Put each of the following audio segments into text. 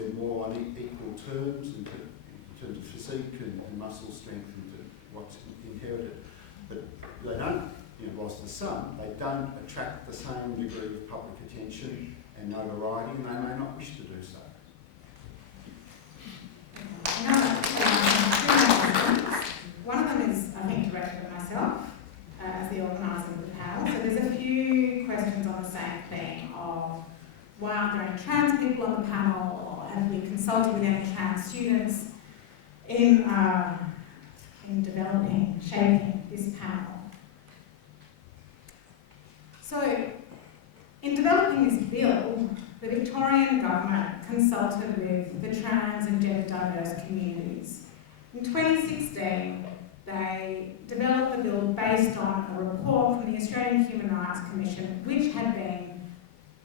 them more on equal terms in terms of physique and muscle strength and what's inherited. But they don't, whilst there's some, they don't attract the same degree of public attention and notoriety, and they may not wish to do so. One of them is, I think, directed at myself as the organiser of the panel. So there's a few questions on the same theme of why aren't there any trans people on the panel, or have we consulted with any trans students in developing, shaping this panel. So, in developing this bill, the Victorian government consulted with the trans and gender diverse communities. In 2016, they developed the bill based on a report from the Australian Human Rights Commission, which had been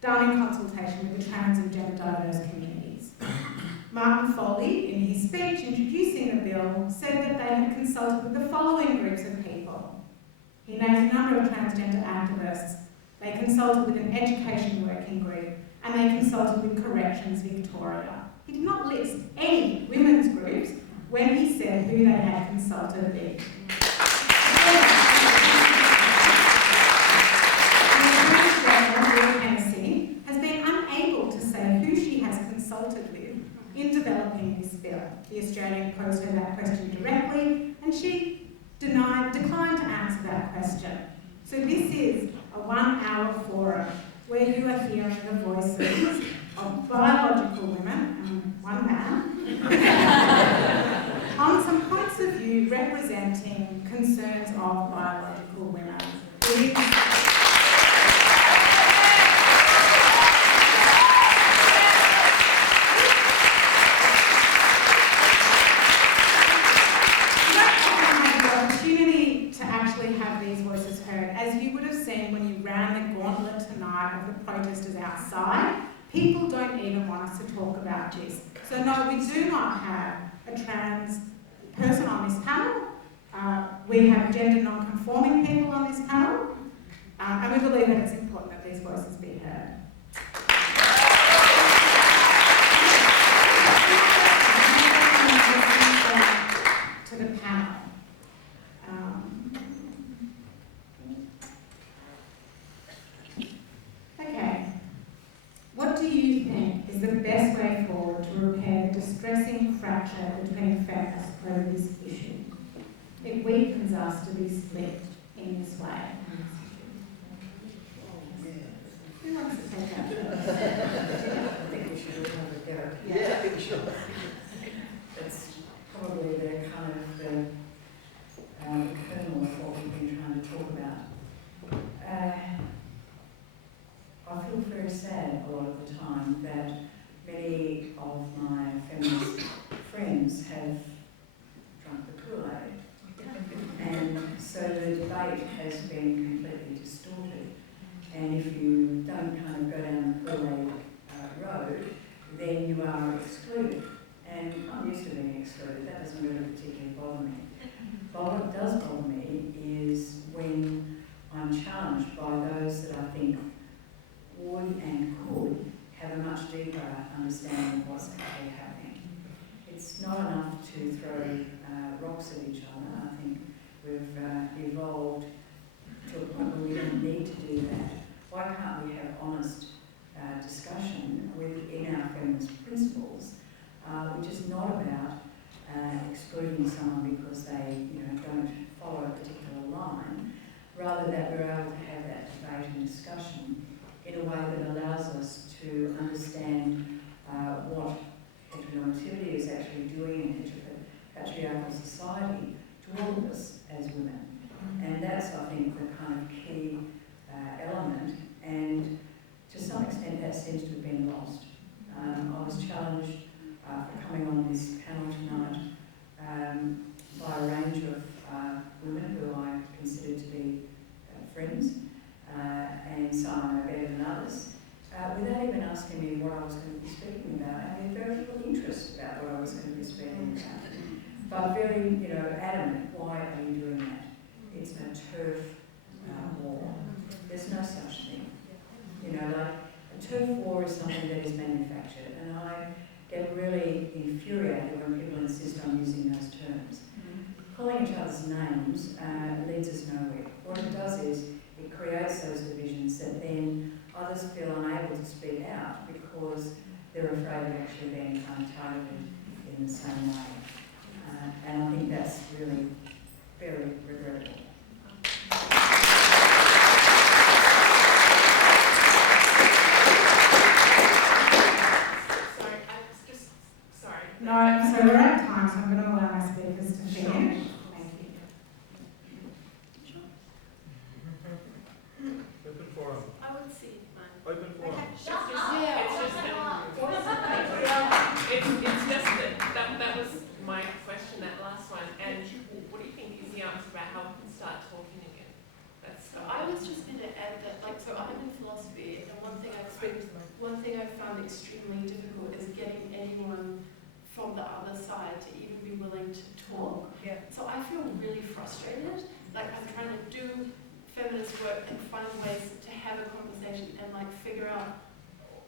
done in consultation with the trans and gender diverse communities. Martin Foley, in his speech introducing the bill, said that they had consulted with the following groups of people. He named a number of transgender activists. They consulted with an education working group, and they consulted with Corrections Victoria. He did not list any women's groups when he said who they had consulted with. Hennessy has been unable to say who she has consulted with in developing this bill. The Australian posed her that question directly, and she declined to answer that question. So this is a 1-hour forum where you are hearing the voices of biological women, and one man, on some points of view representing concerns of biological women. Protesters outside. People don't even want us to talk about this. So no, we do not have a trans person on this panel. We have gender non-conforming people on this panel. And we believe that it's important that these voices be heard. To the panel. Okay, what do you think is the best way forward to repair the distressing fracture between feminists over this issue? It weakens us to be split in this way. Who wants to take that? I think we should all have a go. Yeah, I think we should. It's probably the kind of the kernel of what we've been trying to talk about. I feel very sad a lot of the time that many of my feminist friends have drunk the Kool-Aid. And so the debate has been completely distorted. And if you don't kind of go down the Kool-Aid road, then you are excluded. And I'm used to being excluded. That doesn't really particularly bother me. But what does bother me is when I'm challenged by those that I think would and could have a much deeper understanding of what's actually happening. It's not enough to throw rocks at each other. I think we've evolved to a point where we don't need to do that. Why can't we have honest discussion within our feminist principles, which is not about excluding someone because they don't follow a particular line, rather that we're able to have that debate and discussion in a way that allows us to understand what heteronormativity is actually doing in patriarchal society to all of us as women. And that's, I think, the kind of key element, and to some extent that seems to have been lost. I was challenged for coming on this panel tonight by a range of women who I consider to be friends, and some are better than others, without even asking me what I was going to be speaking about, and with very little interest about what I was going to be speaking about. But very, adamant, why are you doing that? It's a turf war. There's no such thing. Like, a turf war is something that is manufactured, and I get a each other's names leads us nowhere. What it does is it creates those divisions that then others feel unable to speak out because they're afraid of actually being kind of targeted in the same way. And I think that's really very regrettable. No, so we're at time, so I'm going to allow my speakers to finish. Thank you. Open forum. I would see mine. Open forum. It's just that was my question, that last one. And what do you think is the answer about how we can start talking again? I was just going to add that, so I'm in philosophy, and one thing I've found extremely difficult is getting anyone from the other side to even be willing to talk. Yeah. So I feel really frustrated. Like I'm trying to do feminist work and find ways to have a conversation and figure out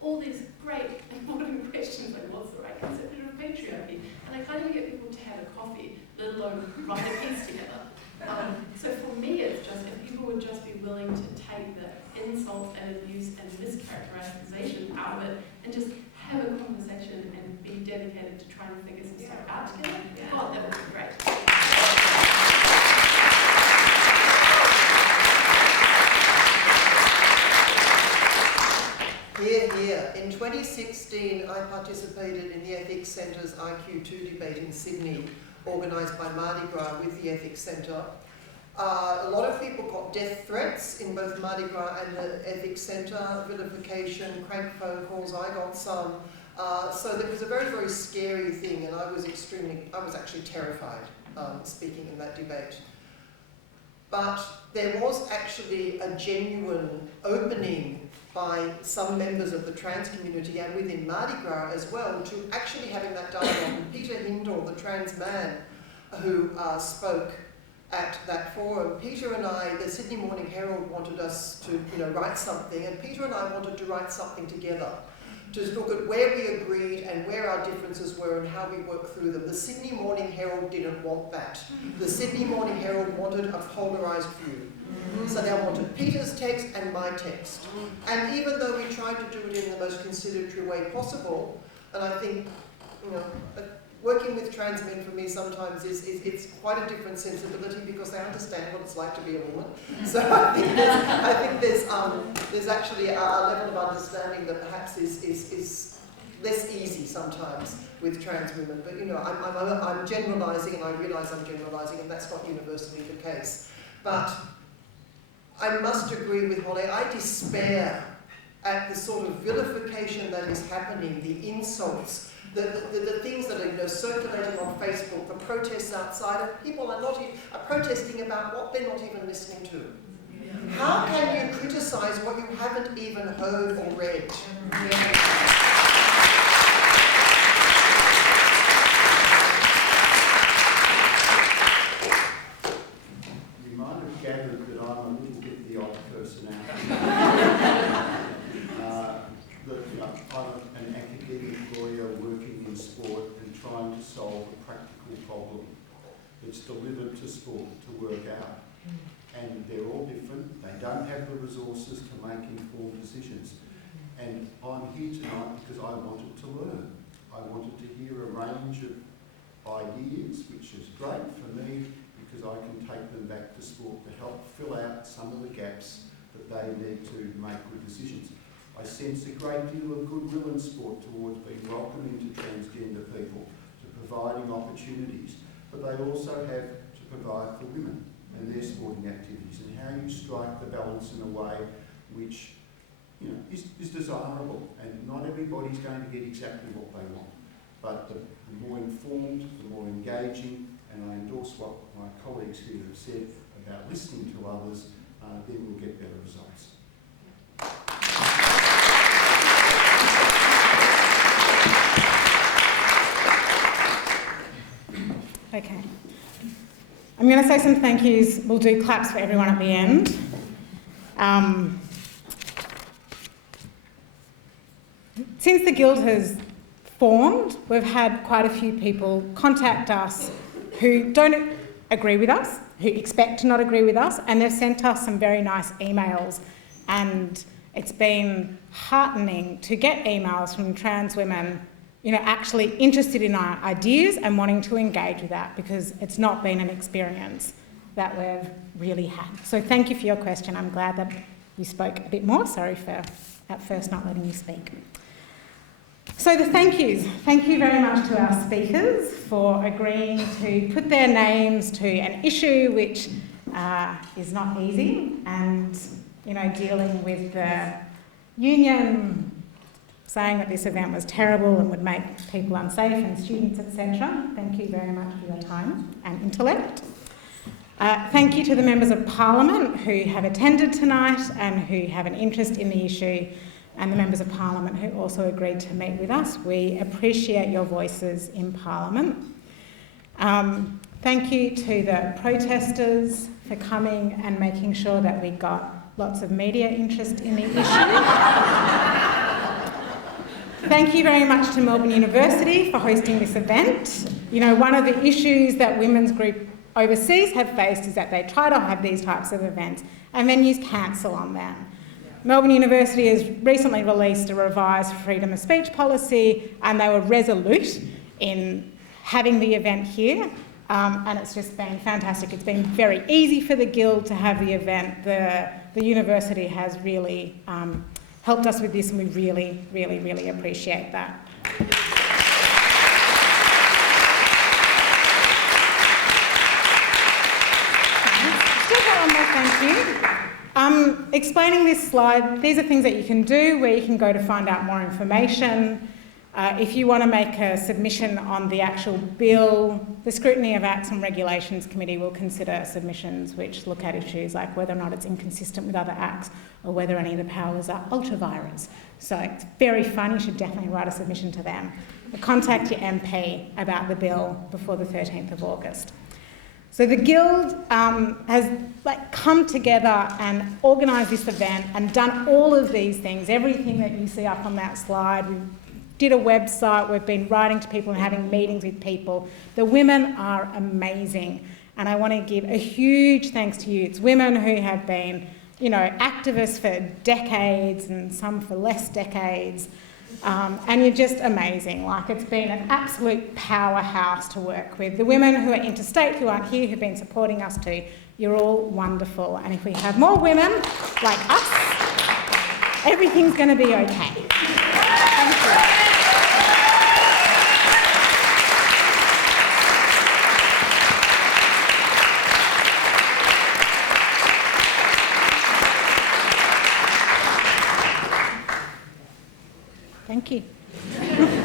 all these great important questions like what's the right conception of patriarchy, and I can't even get people to have a coffee, let alone write a piece together. So for me, it's just if people would just be willing to take the insult and abuse and mischaracterization out of it and just have a conversation and be dedicated to trying to figure some stuff out together, God, that would be great. Here. In 2016, I participated in the Ethics Centre's IQ2 debate in Sydney, organised by Mardi Gras with the Ethics Centre. A lot of people got death threats in both Mardi Gras and the Ethics Centre, vilification, crank phone calls, I got some. So it was a very, very scary thing, and I was actually terrified speaking in that debate. But there was actually a genuine opening by some members of the trans community and within Mardi Gras as well to actually having that dialogue. And Peter Hindle, the trans man who spoke at that forum, Peter and I, the Sydney Morning Herald wanted us to write something, and Peter and I wanted to write something together to look at where we agreed and where our differences were and how we worked through them. The Sydney Morning Herald didn't want that. The Sydney Morning Herald wanted a polarised view. So they wanted Peter's text and my text. And even though we tried to do it in the most conciliatory way possible, and I think, working with trans men for me sometimes it's quite a different sensibility because they understand what it's like to be a woman. So I think there's actually a level of understanding that perhaps is less easy sometimes with trans women. But I'm generalising, and I realise I'm generalising, and that's not universally the case. But I must agree with Holly. I despair at the sort of vilification that is happening, the insults, the things that are circulating on Facebook, the protests outside, and people are protesting about what they're not even listening to. How can you criticise what you haven't even heard or read? You might have gathered that I'm a little bit the odd person out. I'm an academic lawyer working in sport and trying to solve a practical problem that's delivered to sport to work out. And they're all different. They don't have the resources to make informed decisions. And I'm here tonight because I wanted to learn. I wanted to hear a range of ideas, which is great for me because I can take them back to sport to help fill out some of the gaps that they need to make good decisions. I sense a great deal of goodwill in sport towards being welcoming to transgender people, to providing opportunities, but they also have to provide for women and their sporting activities, and how you strike the balance in a way which is desirable. And not everybody's going to get exactly what they want, but the more informed, the more engaging, and I endorse what my colleagues here have said about listening to others, then we'll get better results. Okay. I'm going to say some thank yous. We'll do claps for everyone at the end. Since the Guild has formed, we've had quite a few people contact us who don't agree with us, who expect to not agree with us, and they've sent us some very nice emails, and it's been heartening to get emails from trans women, you know, actually interested in our ideas and wanting to engage with that, because it's not been an experience that we've really had. So thank you for your question. I'm glad that you spoke a bit more. Sorry for at first not letting you speak. So the thank yous. Thank you very much to our speakers for agreeing to put their names to an issue which is not easy, and, you know, dealing with the union saying that this event was terrible and would make people unsafe and students, etc. Thank you very much for your time and intellect. Thank you to the members of Parliament who have attended tonight and who have an interest in the issue, and the members of Parliament who also agreed to meet with us. We appreciate your voices in Parliament. Thank you to the protesters for coming and making sure that we got lots of media interest in the issue. Thank you very much to Melbourne University for hosting this event. You know, one of the issues that women's group overseas have faced is that they try to have these types of events and venues cancel on them. Melbourne University has recently released a revised freedom of speech policy, and they were resolute in having the event here, and it's just been fantastic. It's been very easy for the Guild to have the event. The university has really helped us with this, and we really, really, really appreciate that. Still got one more thank you. Explaining this slide, these are things that you can do where you can go to find out more information. If you want to make a submission on the actual bill, the Scrutiny of Acts and Regulations Committee will consider submissions which look at issues like whether or not it's inconsistent with other acts or whether any of the powers are ultra-vires. So it's very fun. You should definitely write a submission to them. Contact your MP about the bill before the 13th of August. So the Guild has come together and organised this event and done all of these things, everything that you see up on that slide. We did a website, we've been writing to people and having meetings with people. The women are amazing, and I want to give a huge thanks to you. It's women who have been, you know, activists for decades and some for less decades. And you're just amazing. Like, it's been an absolute powerhouse to work with. The women who are interstate, who aren't here, who've been supporting us too, you're all wonderful. And if we have more women like us, everything's going to be okay. Thank you. Thank you.